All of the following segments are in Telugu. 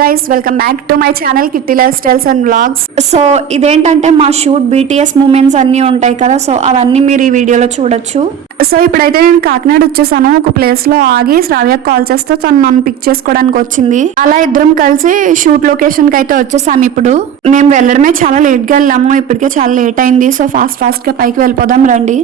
Guys, welcome back to my channel kitty life styles and vlogs. So ఇదేంటంటే మా షూట్ బీటీఎస్ మూమెంట్స్ అన్నీ ఉంటాయి కదా, సో అవన్నీ మీరు ఈ వీడియోలో చూడొచ్చు. సో ఇప్పుడైతే నేను కాకినాడ వచ్చేసాను. ఒక ప్లేస్ లో ఆగి శ్రావ్యకు కాల్ చేస్తే తను నన్ను పిక్ చేసుకోవడానికి వచ్చింది. అలా ఇద్దరం కలిసి షూట్ లొకేషన్ కి అయితే వచ్చేసాము. ఇప్పుడు మేము వెళ్ళడమే చాలా లేట్ గా వెళ్ళాము. ఇప్పటికే చాలా లేట్ అయింది. సో ఫాస్ట్ గా పైకి వెళ్ళిపోదాం రండి.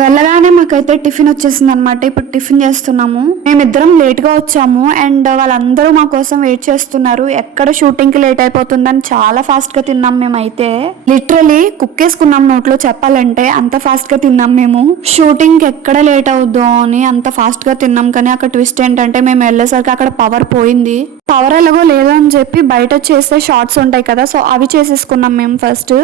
వెళ్ళగానే మాకైతే టిఫిన్ వచ్చేసింది అనమాట. ఇప్పుడు టిఫిన్ చేస్తున్నాము. మేమిద్దరం లేట్ గా వచ్చాము అండ్ వాళ్ళందరూ మా కోసం వెయిట్ చేస్తున్నారు. ఎక్కడ షూటింగ్ కి లేట్ అయిపోతుందని చాలా ఫాస్ట్ గా తిన్నాం. మేమైతే లిటరలీ కుక్కేసుకున్నాం నోట్లో చెప్పాలంటే, అంత ఫాస్ట్ గా తిన్నాం. మేము షూటింగ్ కి ఎక్కడ లేట్ అవుద్దో అని అంత ఫాస్ట్ గా తిన్నాం. కానీ అక్కడ ట్విస్ట్ ఏంటంటే, మేము వెళ్ళేసరికి అక్కడ పవర్ పోయింది. పవర్ ఎలాగో లేదు అని చెప్పి బయట చేసే షార్ట్స్ ఉంటాయి కదా, సో అవి చేసేసుకున్నాం మేము ఫస్ట్.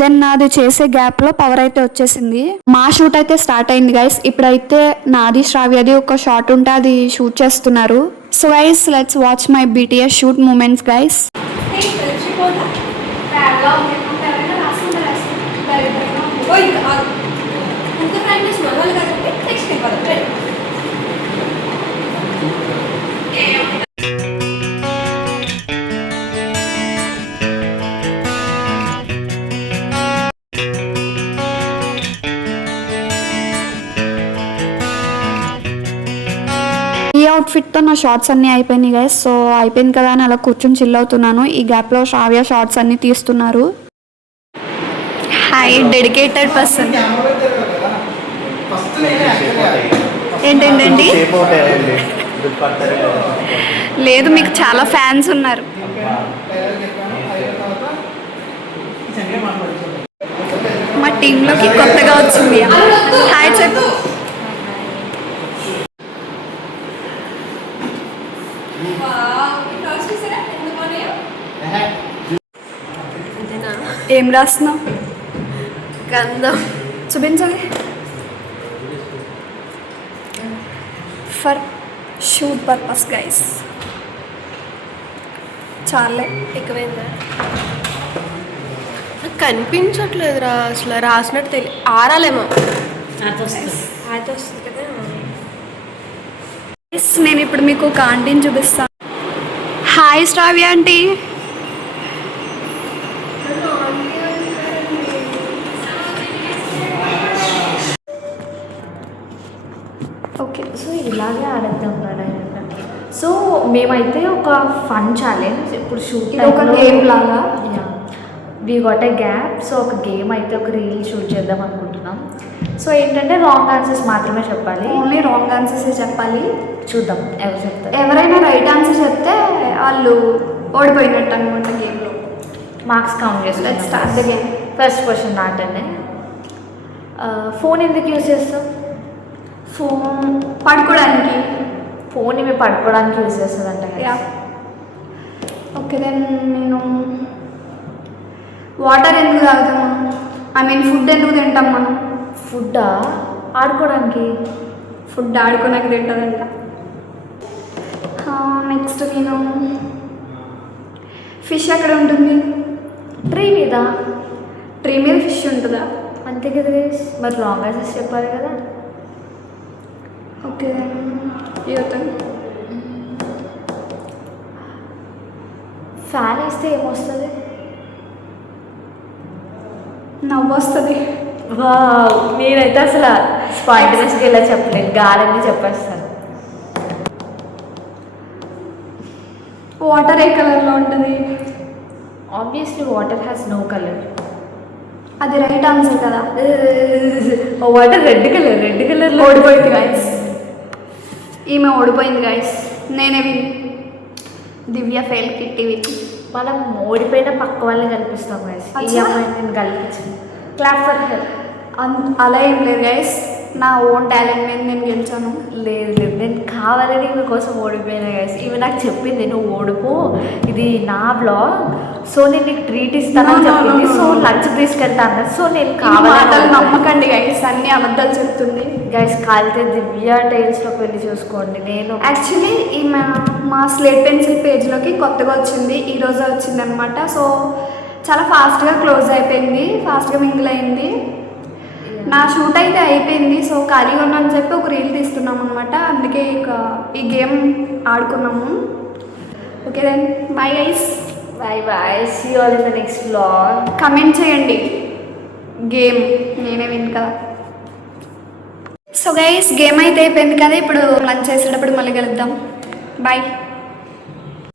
దెన్ అది చేసే గ్యాప్ లో పవర్ అయితే వచ్చేసింది. మా షూట్ అయితే స్టార్ట్ అయింది గైస్. ఇప్పుడైతే నాది శ్రావ్యది ఒక షార్ట్ ఉంటే అది షూట్ చేస్తున్నారు. So guys, let's watch my BTS shoot moments guys. ఈ అవుట్ఫిట్ తో నా షార్ట్స్ అన్ని అయిపోయినాయి గైస్. సో అయిపోయింది కదా అని అలా కూర్చొని చిల్ అవుతున్నాను. ఈ గ్యాప్ లో శ్రావ్య షార్ట్స్ అన్ని తీస్తున్నారు. Hi dedicated person. ఏంటండి? లేదు, మీకు చాలా ఫ్యాన్స్ ఉన్నారు. మా టీంలోకి కొత్తగా వచ్చింది. హాయ్ చెప్పు. ఏం రాస్తున్నావు? గంధం చూపించాలి. For shoot purpose guys. చాలే ఎక్కువైందా? కనిపించట్లేదురా అసలు. రాసినట్టు తెలియ ఆరాలేమో. అయితే వస్తుంది కదా. నేను ఇప్పుడు మీకు ఒక ఆంటీని చూపిస్తాను. Hi Sravya aunty. Okay, so ఇలాగే ఆడద్దాం కదా. సో మేమైతే ఒక ఫన్ ఛాలెంజ్ ఇప్పుడు షూట్ ఒక గేమ్ లాగా we got a gap. So ఒక గేమ్ అయితే ఒక రీల్ షూట్ చేద్దాం అనుకుంటున్నాం. సో ఏంటంటే రాంగ్ ఆన్సర్స్ మాత్రమే చెప్పాలి. ఓన్లీ రాంగ్ ఆన్సర్సే చెప్పాలి. చూద్దాం ఎవరు చెప్తారు. ఎవరైనా రైట్ ఆన్సర్ చెప్తే వాళ్ళు ఓడిపోయినట్టు అనమాట గేమ్లో. మార్క్స్ కౌంట్ చేస్తాం. Let's start the game. First question నాటనే. ఫోన్ ఎందుకు యూజ్ చేస్తాం? ఫోన్ పడుకోవడానికి. ఫోన్ మేము పడుకోవడానికి యూజ్ చేస్తుందంట. ఓకే, దెన్ నేను వాటర్ ఎందుకు తాగుతాము? ఐ మీన్ ఫుడ్ ఎందుకు తింటాం మనం? ఫుడ్డా? ఆడుకోవడానికి. ఫుడ్ ఆడుకోడానికి తింటుందంట. నెక్స్ట్ నేను ఫిష్ ఎక్కడ ఉంటుంది? ట్రీ మీద. ట్రీ మీద ఫిష్ ఉంటుందా? అంతే కదా. మరి రాంగ్ ఆన్సర్స్ చెప్పాలి కదా. ఓకే, యువత ఫ్యాన్ వేస్తే ఏమొస్తుంది? నవ్వు వస్తుంది. నేనైతే అసలు స్పాంటనియస్గా ఇలా చెప్పలేదు, గాలని చెప్పేస్తాను. వాటర్ ఏ కలర్లో ఉంటుంది? Obviously water has no colour. అది రైట్ ఆన్సర్ కదా. Water red colour. రెడ్ కలర్లో ఓడిపోయింది గాయస్. ఈమె ఓడిపోయింది గాయస్. నేనే win. Divya fail, Kitty win. మనం ఓడిపోయిన పక్క వాళ్ళని కనిపిస్తాం గాయస్. ఈ అమ్మాయిని నేను కల్పించాను. Clap for her. అలా ఏం లేదు గైస్, నా ఓన్ టాలెంట్ మీద నేను గెలిచాను. లేదు నేను కావాలని మీకోసం ఓడిపోయినా గైస్. ఇవి నాకు చెప్పింది, నువ్వు ఓడిపో, ఇది నా బ్లాగ్, సో నేను నీకు ట్రీట్ ఇస్తానని చెప్పింది. సో లంచ్ తీసుకెళ్తాను. సో నేను కావాలి నమ్మకండి గైస్, అన్ని అబద్ధాలు చెప్తుంది గైస్. కాలితే దివ్య టైల్స్లోకి వెళ్ళి చూసుకోండి. నేను యాక్చువల్లీ ఈమె మా స్లేట్ పెన్సిల్ పేజ్లోకి కొత్తగా వచ్చింది, ఈరోజు వచ్చింది అనమాట. సో చాలా ఫాస్ట్గా క్లోజ్ అయిపోయింది, ఫాస్ట్గా మింగిల్ అయింది. నా షూట్ అయితే అయిపోయింది. సో ఖాళీగా ఉన్నాను చెప్పి ఒక రీల్ తీస్తున్నాం అనమాట. అందుకే ఇక ఈ గేమ్ ఆడుకున్నాము. Okay then bye guys. Bye bye, see you all in the next vlog. Comment చేయండి గేమ్ నేనే విన్ కదా. సో గైస్ గేమ్ అయితే అయిపోయింది కదా, ఇప్పుడు లంచ్ చేసేటప్పుడు మళ్ళీ కలుద్దాం. బాయ్.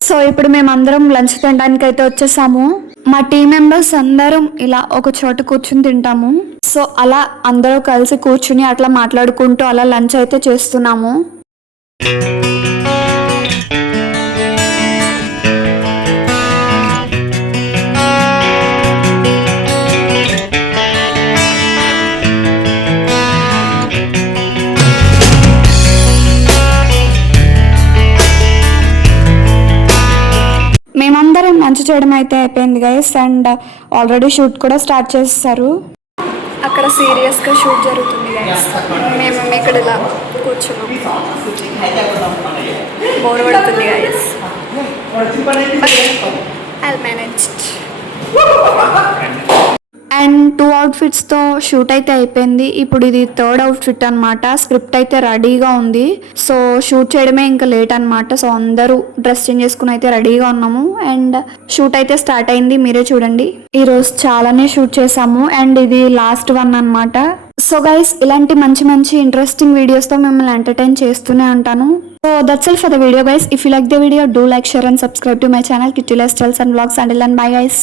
సో ఇప్పుడు మేమందరం లంచ్ తినడానికి అయితే వచ్చేసాము. మా టీం మెంబర్స్ అందరం ఇలా ఒక చోట కూర్చుని తింటాము. సో అలా అందరూ కలిసి కూర్చుని అట్లా మాట్లాడుకుంటూ అలా లంచ్ అయితే చేస్తున్నాము. మేమందరం లంచ్ చేయడం అయితే అయిపోయింది గైస్, అండ్ ఆల్రెడీ షూట్ కూడా స్టార్ట్ చేస్తారు. అక్కడ సీరియస్గా షూట్ జరుగుతుంది గైస్. మేము ఇక్కడ ఇలా కూర్చున్నాం, బోర్ పడుతుంది గైస్. I managed. అండ్ 2 అవుట్ఫిట్స్తో షూట్ అయితే అయిపోయింది. ఇప్పుడు ఇది 3rd అవుట్ఫిట్ అనమాట. స్క్రిప్ట్ అయితే రెడీగా ఉంది. సో షూట్ చేయడమే ఇంకా లేట్ అనమాట. సో అందరూ డ్రెస్ చేంజ్ చేసుకుని అయితే రెడీగా ఉన్నాము. అండ్ షూట్ అయితే స్టార్ట్ అయింది, మీరే చూడండి. ఈరోజు చాలానే షూట్ చేసాము అండ్ ఇది లాస్ట్ వన్ అనమాట. సో గైస్ ఇలాంటి మంచి మంచి ఇంట్రెస్టింగ్ వీడియోస్తో మిమ్మల్ని ఎంటర్టైన్ చేస్తూనే ఉంటాను. So that's all for the video guys. If you like the video, do like, share and subscribe to my channel Kitty Lifestyles and Vlogs. Until then, bye guys.